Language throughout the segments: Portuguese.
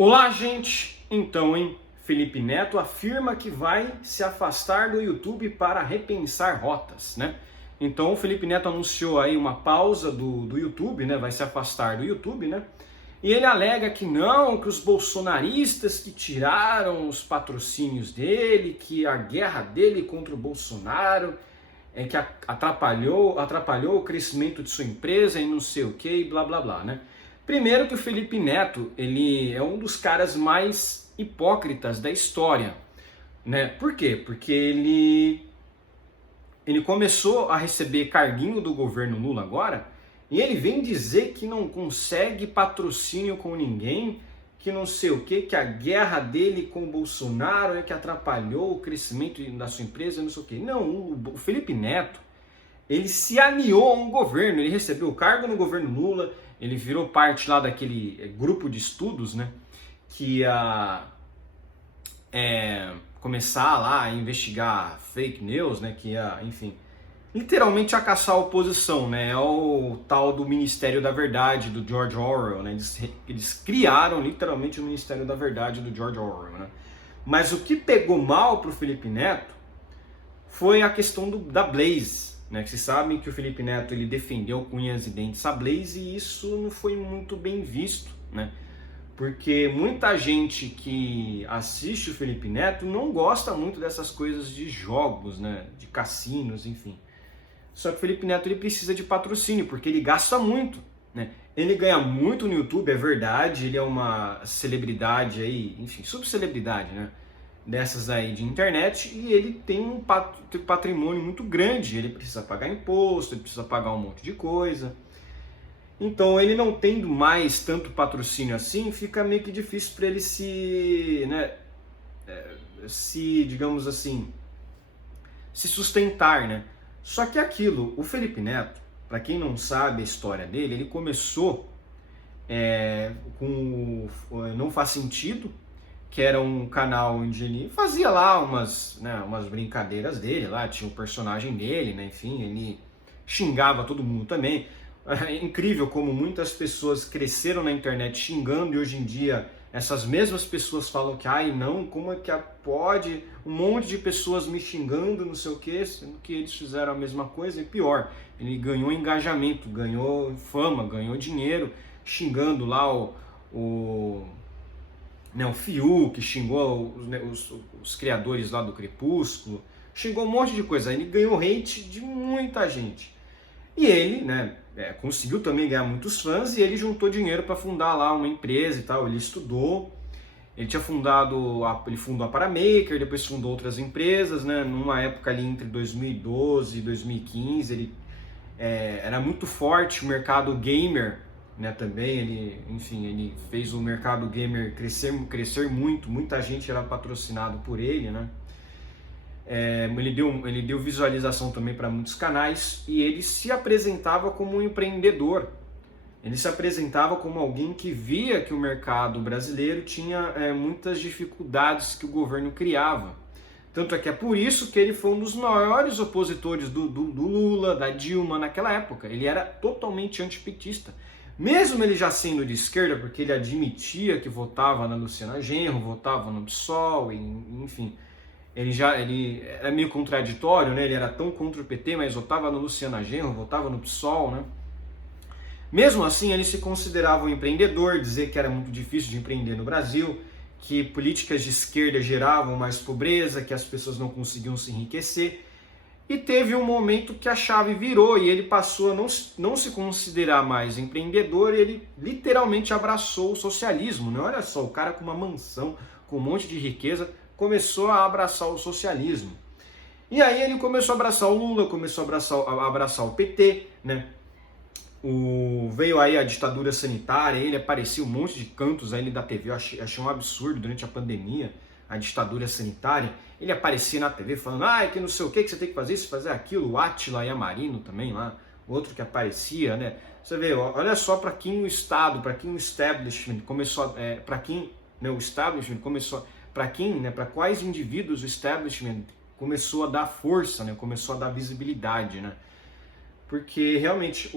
Olá, gente! Então, hein? Felipe Neto afirma que vai se afastar do YouTube para repensar rotas, né? Então, o Felipe Neto anunciou aí uma pausa do YouTube, né? Vai se afastar do YouTube, né? E ele alega que não, que os bolsonaristas que tiraram os patrocínios dele, que a guerra dele contra o Bolsonaro é que atrapalhou o crescimento de sua empresa e não sei o que, blá blá blá, né? Primeiro que o Felipe Neto, ele é um dos caras mais hipócritas da história, né? Por quê? Porque ele começou a receber carguinho do governo Lula agora, e ele vem dizer que não consegue patrocínio com ninguém, que não sei o que a guerra dele com o Bolsonaro é que atrapalhou o crescimento da sua empresa, não sei o que. Não, o Felipe Neto, ele se aliou a um governo, ele recebeu o cargo no governo Lula, ele virou parte lá daquele grupo de estudos, né, que ia começar lá a investigar fake news, né, que ia, enfim, literalmente a caçar a oposição, né, é o tal do Ministério da Verdade, do George Orwell, né, eles criaram literalmente o Ministério da Verdade do George Orwell, né. Mas o que pegou mal pro Felipe Neto foi a questão da Blaze, né? Que vocês sabem que o Felipe Neto ele defendeu com unhas e dentes a Blaze e isso não foi muito bem visto, né? Porque muita gente que assiste o Felipe Neto não gosta muito dessas coisas de jogos, né? De cassinos, enfim. Só que o Felipe Neto ele precisa de patrocínio porque ele gasta muito, né? Ele ganha muito no YouTube, é verdade, ele é uma celebridade aí, enfim, subcelebridade, né? Dessas aí de internet, e ele tem um patrimônio muito grande, ele precisa pagar imposto, ele precisa pagar um monte de coisa. Então ele não tendo mais tanto patrocínio assim, fica meio que difícil para ele digamos assim, se sustentar, né? Só que aquilo, o Felipe Neto, para quem não sabe a história dele, ele começou com Não Faz Sentido, que era um canal onde ele fazia lá umas brincadeiras dele, lá tinha o personagem dele, né? Enfim, ele xingava todo mundo também. É incrível como muitas pessoas cresceram na internet xingando e hoje em dia essas mesmas pessoas falam que, ai não, como é que pode um monte de pessoas me xingando, não sei o que, sendo que eles fizeram a mesma coisa e pior, ele ganhou engajamento, ganhou fama, ganhou dinheiro, xingando lá o Fiuk, xingou os criadores lá do Crepúsculo, xingou um monte de coisa, ele ganhou hate de muita gente. E ele, né, conseguiu também ganhar muitos fãs e ele juntou dinheiro para fundar lá uma empresa e tal, ele estudou, ele fundou a Paramaker, depois fundou outras empresas, né, numa época ali entre 2012 e 2015, ele era muito forte o mercado gamer, né, também, ele fez o mercado gamer crescer muito, muita gente era patrocinado por ele, né? Ele deu visualização também para muitos canais e ele se apresentava como um empreendedor. Ele se apresentava como alguém que via que o mercado brasileiro tinha muitas dificuldades que o governo criava. Tanto é que é por isso que ele foi um dos maiores opositores do Lula, da Dilma naquela época. Ele era totalmente antipetista. Mesmo ele já sendo de esquerda, porque ele admitia que votava na Luciana Genro, votava no PSOL, enfim, ele era meio contraditório, né? Ele era tão contra o PT, mas votava no Luciana Genro, votava no PSOL, né? Mesmo assim, ele se considerava um empreendedor, dizer que era muito difícil de empreender no Brasil, que políticas de esquerda geravam mais pobreza, que as pessoas não conseguiam se enriquecer. E teve um momento que a chave virou e ele passou a não se considerar mais empreendedor e ele literalmente abraçou o socialismo, né? Olha só, o cara com uma mansão, com um monte de riqueza, começou a abraçar o socialismo. E aí ele começou a abraçar o Lula, começou a abraçar o PT, né? Veio aí a ditadura sanitária, ele aparecia um monte de cantos aí da TV, eu achei um absurdo durante a pandemia, a ditadura sanitária, ele aparecia na TV falando, que não sei o que você tem que fazer isso, fazer aquilo, o Átila Yamarino também lá, outro que aparecia, né? Você vê, olha só para quem o Estado, para quem o establishment começou, para quais indivíduos o establishment começou a dar força, né? Começou a dar visibilidade, né? Porque realmente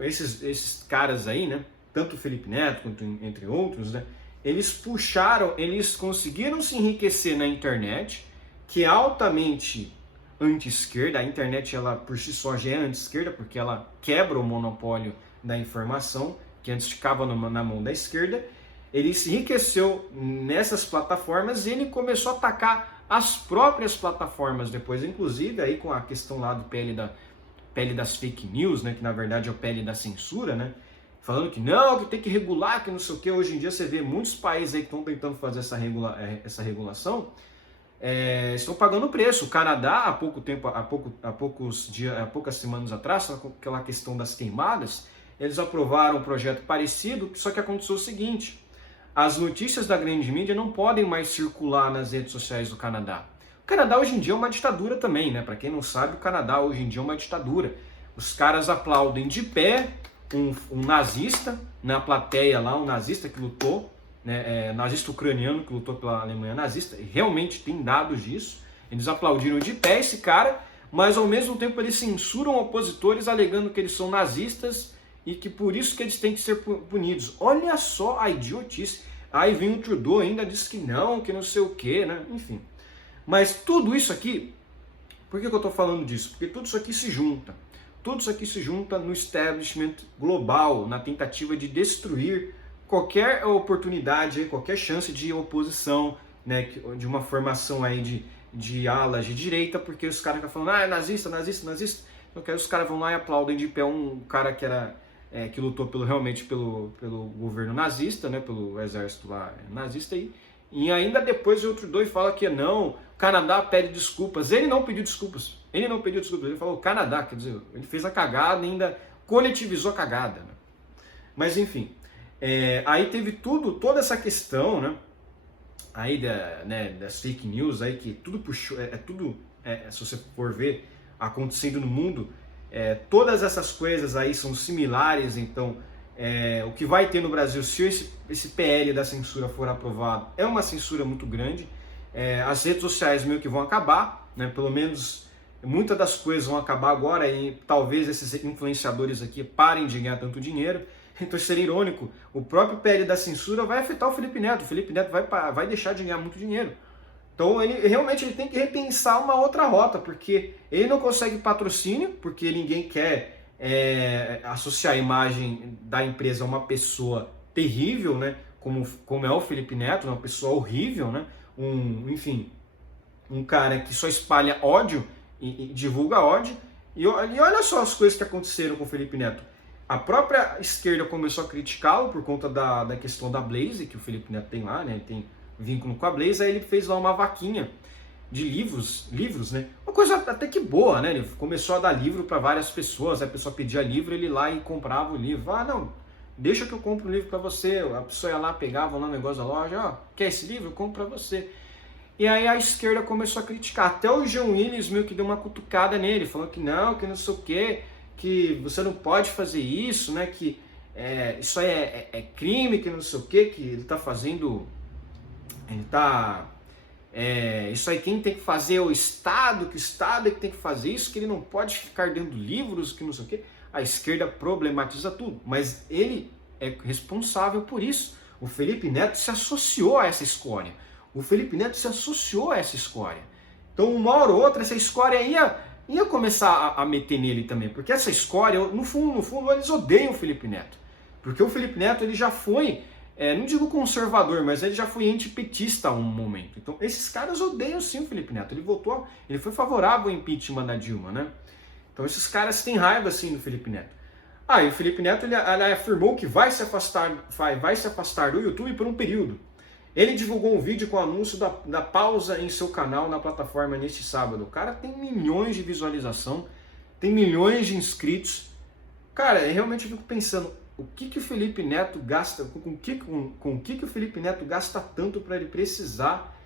esses caras aí, né? Tanto o Felipe Neto quanto entre outros, né? eles conseguiram se enriquecer na internet, que é altamente anti-esquerda. A internet, ela por si só já é anti-esquerda, porque ela quebra o monopólio da informação, que antes ficava na mão da esquerda. Ele se enriqueceu nessas plataformas e ele começou a atacar as próprias plataformas depois, inclusive aí com a questão lá do PL das fake news, né, que na verdade é o PL da censura, né, falando que não, que tem que regular, que não sei o que. Hoje em dia você vê muitos países aí que estão tentando fazer essa regulação, estão pagando preço. O Canadá, há poucas semanas atrás, com aquela questão das queimadas, eles aprovaram um projeto parecido, só que aconteceu o seguinte: as notícias da grande mídia não podem mais circular nas redes sociais do Canadá. O Canadá hoje em dia é uma ditadura também, né? Para quem não sabe, o Canadá hoje em dia é uma ditadura. Os caras aplaudem de pé um nazista na plateia lá, um nazista que lutou, né, nazista ucraniano que lutou pela Alemanha nazista, e realmente tem dados disso. Eles aplaudiram de pé esse cara, mas ao mesmo tempo eles censuram opositores alegando que eles são nazistas e que por isso que eles têm que ser punidos. Olha só a idiotice. Aí vem o Trudeau ainda, diz que não sei o que, né? Enfim. Mas tudo isso aqui, por que eu estou falando disso? Porque tudo isso aqui se junta. Tudo isso aqui se junta no establishment global, na tentativa de destruir qualquer oportunidade, qualquer chance de oposição, né, de uma formação aí de alas de direita, porque os caras ficam falando, é nazista, nazista, nazista. Então os caras vão lá e aplaudem de pé um cara que lutou realmente pelo governo nazista, né, pelo exército lá nazista aí. E ainda depois o Trudeau fala que não, o Canadá pede desculpas. Ele não pediu desculpas. Ele falou o Canadá, quer dizer, ele fez a cagada e ainda coletivizou a cagada, né? Mas enfim, aí teve toda essa questão, né, aí das fake news, aí que tudo puxou, se você for ver, acontecendo no mundo, todas essas coisas aí são similares. Então, o que vai ter no Brasil, se esse PL da censura for aprovado, é uma censura muito grande. As redes sociais meio que vão acabar, né? Pelo menos muitas das coisas vão acabar agora e talvez esses influenciadores aqui parem de ganhar tanto dinheiro. Então seria irônico, o próprio PL da censura vai afetar o Felipe Neto. O Felipe Neto vai deixar de ganhar muito dinheiro. Então ele realmente tem que repensar uma outra rota, porque ele não consegue patrocínio, porque ninguém quer associar a imagem da empresa a uma pessoa terrível, né? Como é o Felipe Neto, uma pessoa horrível, né? Enfim, um cara que só espalha ódio e divulga ódio. E olha só as coisas que aconteceram com o Felipe Neto. A própria esquerda começou a criticá-lo por conta da questão da Blaze, que o Felipe Neto tem lá, né? Ele tem vínculo com a Blaze. Aí ele fez lá uma vaquinha de livros, né? Uma coisa até que boa, né? Ele começou a dar livro para várias pessoas, a pessoa pedia livro, ele lá e comprava o livro. Não, deixa que eu compro um livro para você. A pessoa ia lá, pegava lá no negócio da loja, quer esse livro? Eu compro para você. E aí a esquerda começou a criticar. Até o Jean Willis meio que deu uma cutucada nele, falando que não sei o quê, que você não pode fazer isso, né? Que isso aí é crime, que não sei o quê, que ele tá fazendo... isso aí quem tem que fazer é o Estado, que o Estado é que tem que fazer isso, que ele não pode ficar dando livros, que não sei o quê. A esquerda problematiza tudo, mas ele é responsável por isso. O Felipe Neto se associou a essa escória. Então, uma hora ou outra, essa escória ia começar a meter nele também, porque essa escória, no fundo, eles odeiam o Felipe Neto. Porque o Felipe Neto, ele já foi... não digo conservador, mas ele já foi antipetista a um momento. Então, esses caras odeiam sim o Felipe Neto. Ele foi favorável ao impeachment da Dilma, né? Então, esses caras têm raiva sim do Felipe Neto. E o Felipe Neto ele afirmou que vai se afastar do YouTube por um período. Ele divulgou um vídeo com o anúncio da pausa em seu canal na plataforma neste sábado. O cara tem milhões de visualização, tem milhões de inscritos. Cara, eu realmente fico pensando, o que o Felipe Neto gasta, com o que o Felipe Neto gasta tanto para ele precisar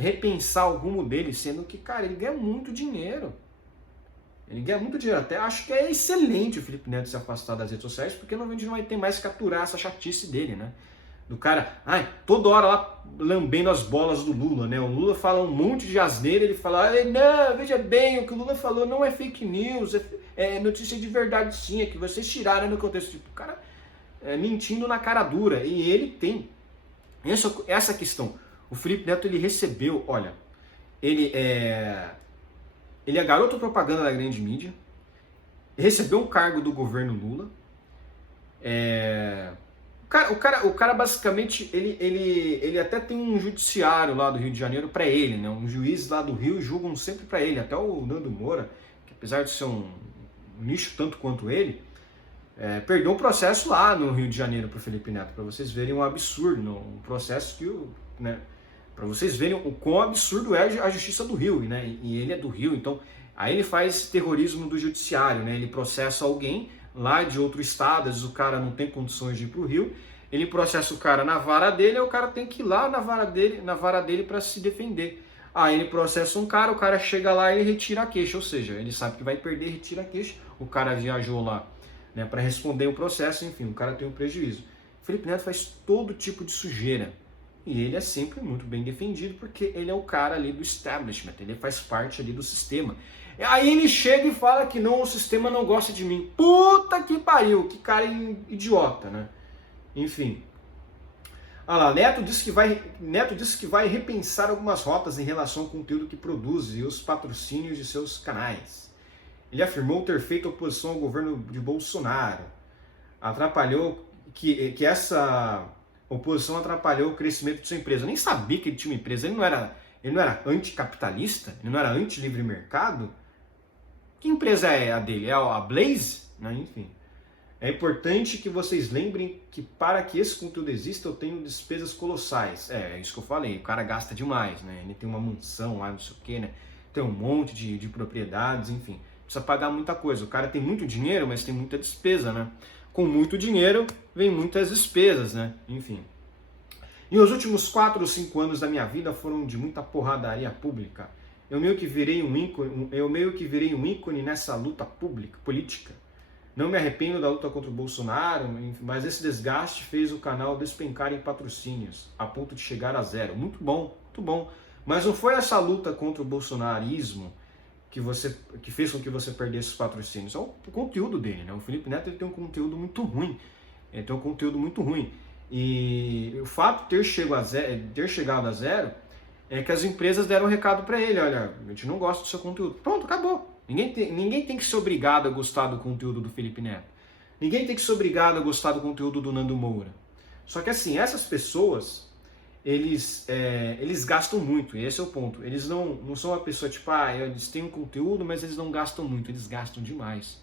repensar o rumo dele, sendo que, cara, ele ganha muito dinheiro. Até acho que é excelente o Felipe Neto se afastar das redes sociais, porque não vai ter mais que aturar essa chatice dele, né? Do cara, toda hora lá lambendo as bolas do Lula, né? O Lula fala um monte de asneira, ele fala, não, veja bem, o que o Lula falou não é fake news, é notícia de verdade sim, é que vocês tiraram no contexto. Tipo, o cara mentindo na cara dura. E ele tem Essa questão. O Felipe Neto, ele recebeu, olha, ele é garoto propaganda da grande mídia, recebeu um cargo do governo Lula. O cara basicamente, ele até tem um judiciário lá do Rio de Janeiro para ele, né? Um juiz lá do Rio julgam sempre para ele. Até o Nando Moura, que apesar de ser um nicho tanto quanto ele, perdeu um processo lá no Rio de Janeiro para o Felipe Neto, para vocês verem um absurdo, um processo que para vocês verem o quão absurdo é a justiça do Rio, né? E ele é do Rio, então aí ele faz terrorismo do judiciário, né? Ele processa alguém lá de outro estado, às vezes o cara não tem condições de ir para o Rio, ele processa o cara na vara dele, aí o cara tem que ir lá na vara dele para se defender. Aí ele processa um cara, o cara chega lá e retira a queixa, ou seja, ele sabe que vai perder, retira a queixa, o cara viajou lá, né, para responder o processo, enfim, o cara tem um prejuízo. Felipe Neto faz todo tipo de sujeira e ele é sempre muito bem defendido porque ele é o cara ali do establishment, ele faz parte ali do sistema. Aí ele chega e fala que não, o sistema não gosta de mim. Puta que pariu, que cara idiota, né? Enfim. Ah lá, Neto disse que vai repensar algumas rotas em relação ao conteúdo que produz e os patrocínios de seus canais. Ele afirmou ter feito oposição ao governo de Bolsonaro. Atrapalhou que essa oposição atrapalhou o crescimento de sua empresa. Eu nem sabia que ele tinha uma empresa. Ele não era anticapitalista? Ele não era anti-livre mercado? Que empresa é a dele? É a Blaze? Enfim. É importante que vocês lembrem que para que esse conteúdo exista eu tenho despesas colossais. É isso que eu falei, o cara gasta demais, né? Ele tem uma mansão lá, não sei o que, né? Tem um monte de propriedades, enfim. Precisa pagar muita coisa. O cara tem muito dinheiro, mas tem muita despesa, né? Com muito dinheiro vem muitas despesas, né? Enfim. E os últimos 4 ou 5 anos da minha vida foram de muita porradaria pública. Eu meio que virei um ícone nessa luta política. Não me arrependo da luta contra o Bolsonaro, mas esse desgaste fez o canal despencar em patrocínios, a ponto de chegar a 0. Muito bom, muito bom. Mas não foi essa luta contra o bolsonarismo que fez com que você perdesse os patrocínios. É o conteúdo dele, né? O Felipe Neto ele tem um conteúdo muito ruim. E o fato de ter chegado a 0 é que as empresas deram um recado para ele, olha, a gente não gosta do seu conteúdo. Pronto, acabou. Ninguém tem que ser obrigado a gostar do conteúdo do Felipe Neto. Ninguém tem que ser obrigado a gostar do conteúdo do Nando Moura. Só que assim, essas pessoas, eles gastam muito, e esse é o ponto. Eles não são uma pessoa tipo, eles têm um conteúdo, mas eles não gastam muito, eles gastam demais.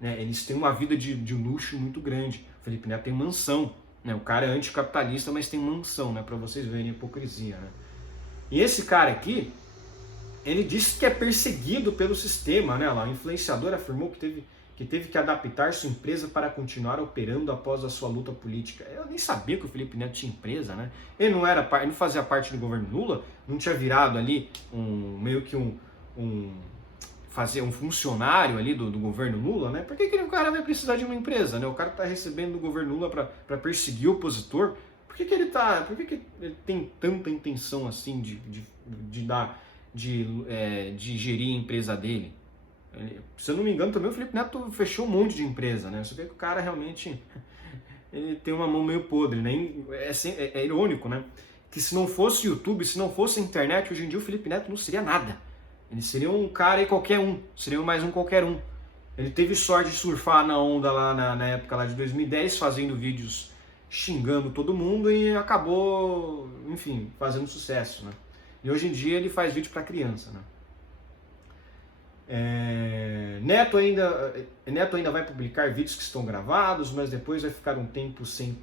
Né? Eles têm uma vida de luxo muito grande. O Felipe Neto tem mansão. Né? O cara é anticapitalista, mas tem mansão, né? Para vocês verem a hipocrisia. Né? E esse cara aqui, ele disse que é perseguido pelo sistema, né? O influenciador afirmou que teve que adaptar sua empresa para continuar operando após a sua luta política. Eu nem sabia que o Felipe Neto tinha empresa, né? Ele não fazia parte do governo Lula, não tinha virado ali meio que um funcionário ali do governo Lula, né? Por que o cara vai precisar de uma empresa, né? O cara está recebendo do governo Lula para perseguir o opositor. Por que ele tem tanta intenção assim de gerir a empresa dele? Se eu não me engano, também o Felipe Neto fechou um monte de empresa, né? Você vê que o cara realmente ele tem uma mão meio podre, né? É irônico, né? Que se não fosse YouTube, se não fosse a internet, hoje em dia o Felipe Neto não seria nada. Ele seria um cara aí qualquer um, seria mais um qualquer um. Ele teve sorte de surfar na onda lá na época lá de 2010, fazendo vídeos xingando todo mundo e acabou, enfim, fazendo sucesso, né? E hoje em dia ele faz vídeo para criança, né? Neto ainda vai publicar vídeos que estão gravados, mas depois vai ficar um tempo sem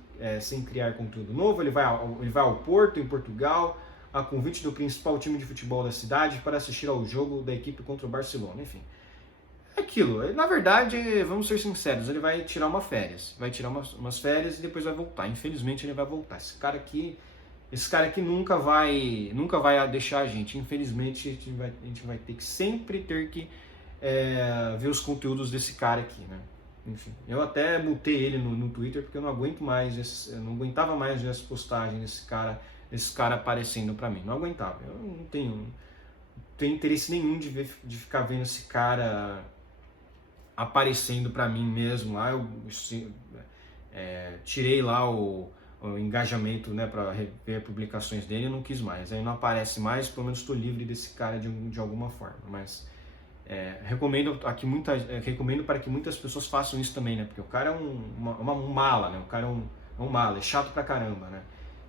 criar conteúdo novo. Ele vai ao Porto, em Portugal, a convite do principal time de futebol da cidade para assistir ao jogo da equipe contra o Barcelona. Enfim, é aquilo. Na verdade, vamos ser sinceros, ele vai tirar umas férias e depois vai voltar. Infelizmente ele vai voltar. Esse cara aqui nunca vai deixar a gente. Infelizmente a gente vai sempre ter que ver os conteúdos desse cara aqui, né? Enfim, eu até mutei ele no Twitter porque eu não aguentava mais ver as postagens desse cara aparecendo pra mim. Não aguentava. Eu não tenho interesse nenhum de ficar vendo esse cara aparecendo pra mim mesmo lá. Eu tirei lá o engajamento, né, para ver publicações dele, eu não quis mais. Aí não aparece mais, pelo menos estou livre desse cara de alguma forma. Mas recomendo para que muitas pessoas façam isso também, né? Porque o cara é um mala, né? O cara é um mala, é chato pra caramba, né?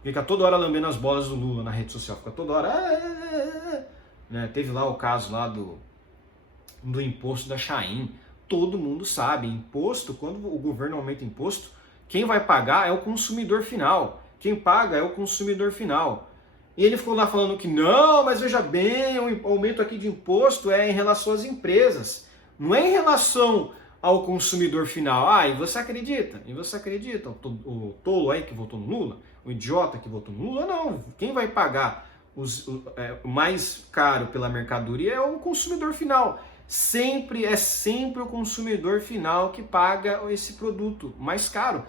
Fica toda hora lambendo as bolas do Lula na rede social, fica toda hora... né? Teve lá o caso lá do imposto da Shein. Todo mundo sabe, imposto, quando o governo aumenta imposto, quem vai pagar é o consumidor final. Quem paga é o consumidor final. E ele ficou lá falando que não, mas veja bem, o aumento aqui de imposto é em relação às empresas. Não é em relação ao consumidor final. Ah, e você acredita? E você acredita? O tolo aí que votou no Lula? O idiota que votou no Lula? Não. Quem vai pagar o mais caro pela mercadoria é o consumidor final. É sempre o consumidor final que paga esse produto mais caro.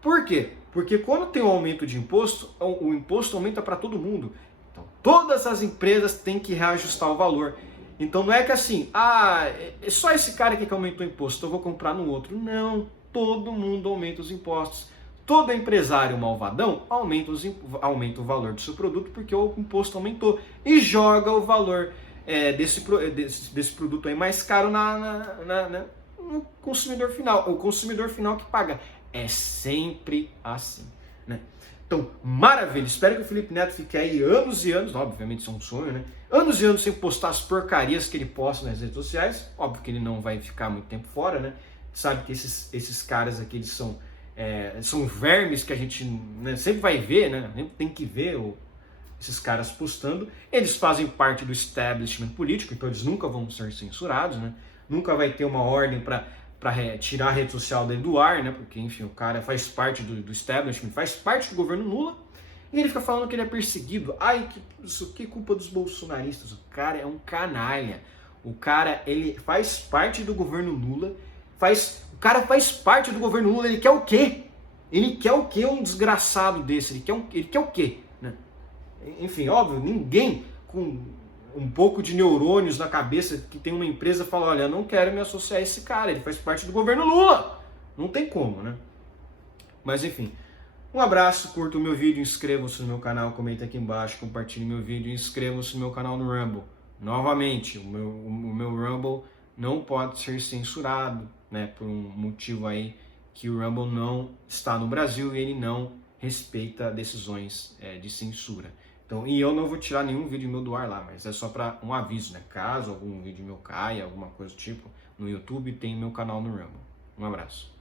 Por quê? Porque quando tem um aumento de imposto, o imposto aumenta para todo mundo. Então, todas as empresas têm que reajustar o valor. Então, não é que assim, é só esse cara aqui que aumentou o imposto, eu vou comprar no outro. Não, todo mundo aumenta os impostos. Todo empresário malvadão aumenta o valor do seu produto porque o imposto aumentou e joga o valor desse produto aí mais caro no consumidor final. O consumidor final que paga. É sempre assim, né? Então, maravilha. Espero que o Felipe Neto fique aí anos e anos, obviamente isso é um sonho, né? Anos e anos sem postar as porcarias que ele posta nas redes sociais. Óbvio que ele não vai ficar muito tempo fora, né? Sabe que esses caras aqui, eles são vermes que a gente, né, sempre vai ver, né? A gente tem que ver esses caras postando. Eles fazem parte do establishment político, então eles nunca vão ser censurados, né? Nunca vai ter uma ordem para tirar a rede social dele do ar, né? Porque, enfim, o cara faz parte do establishment, faz parte do governo Lula, e ele fica falando que ele é perseguido. Ai, que culpa dos bolsonaristas. O cara é um canalha. O cara, ele faz parte do governo Lula, o cara faz parte do governo Lula, ele quer o quê? Ele quer o quê, um desgraçado desse? Ele quer o quê? Né? Enfim, óbvio, ninguém com um pouco de neurônios na cabeça que tem uma empresa fala, olha, eu não quero me associar a esse cara, ele faz parte do governo Lula. Não tem como, né? Mas enfim, um abraço, curta o meu vídeo, inscreva-se no meu canal, comenta aqui embaixo, compartilhe meu vídeo e inscreva-se no meu canal no Rumble. Novamente, o meu Rumble não pode ser censurado, né? Por um motivo aí que o Rumble não está no Brasil e ele não respeita decisões de censura. Então, e eu não vou tirar nenhum vídeo meu do ar lá, mas é só para um aviso, né? Caso algum vídeo meu caia, alguma coisa do tipo, no YouTube tem meu canal no Rumble. Um abraço.